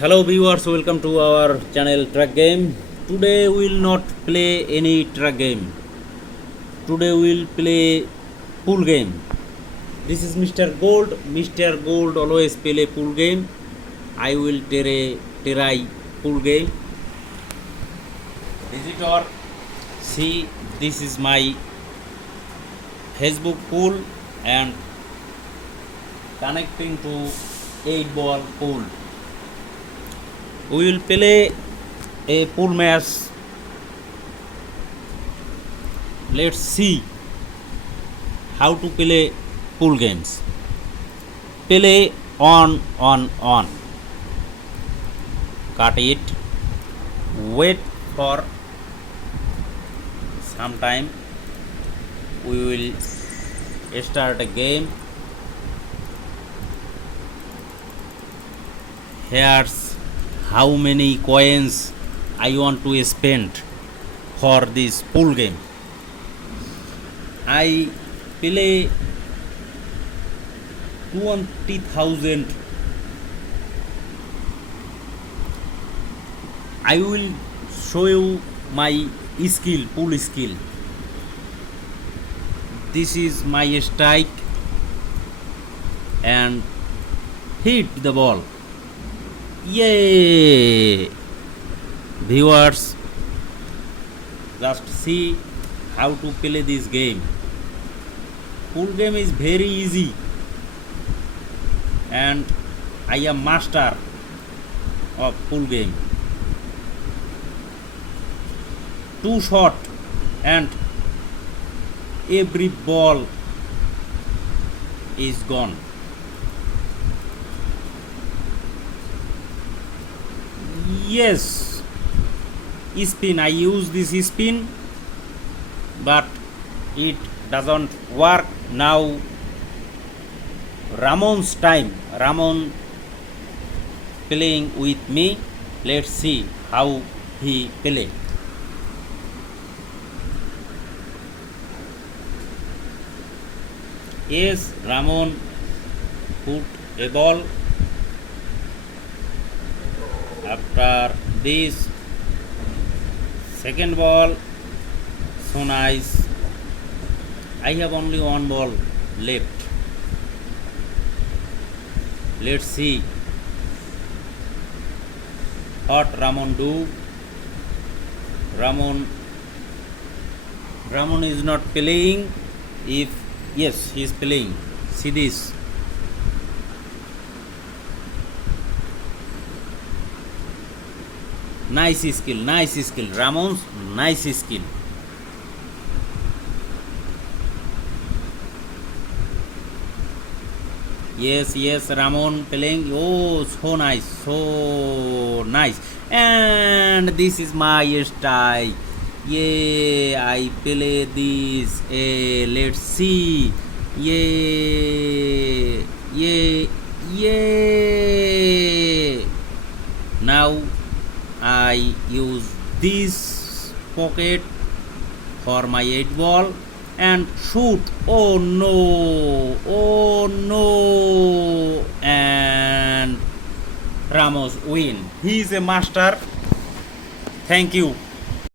Hello viewers, welcome to our channel Truck Game. Today we will not play any truck game. Today we will play pool game. This is Mr. Gold. Mr. Gold always play pool game. I will try pool game. Visitor, see, this is my Facebook pool and connecting to 8-ball pool. We will play a pool match. Let's see how to play pool games. Play on. Cut it. Wait for some time. We will start a game. Here's how many coins I want to spend for this pool game. I play 20,000. I will show you my skill, pool skill. This is my strike and hit the ball. Yay! Viewers, just see how to play this game. Pool game is very easy and I am master of pool game. 2 shot and every ball is gone. Yes, spin. I use this spin, but it doesn't work now. Ramon's time. Ramon playing with me. Let's see how he play. Yes, Ramon put a ball. After this, second ball, so nice. I have only one ball left. Let's see what Ramon do. Ramon is not playing. Yes, he is playing. See this. Nice skill. Ramon's nice skill. Yes, Ramon playing. Oh, so nice. And this is my style. Yeah, I play this. Let's see. Yeah. Now I use this pocket for my 8-ball and shoot. Oh no, and Ramos win. He is a master. Thank you.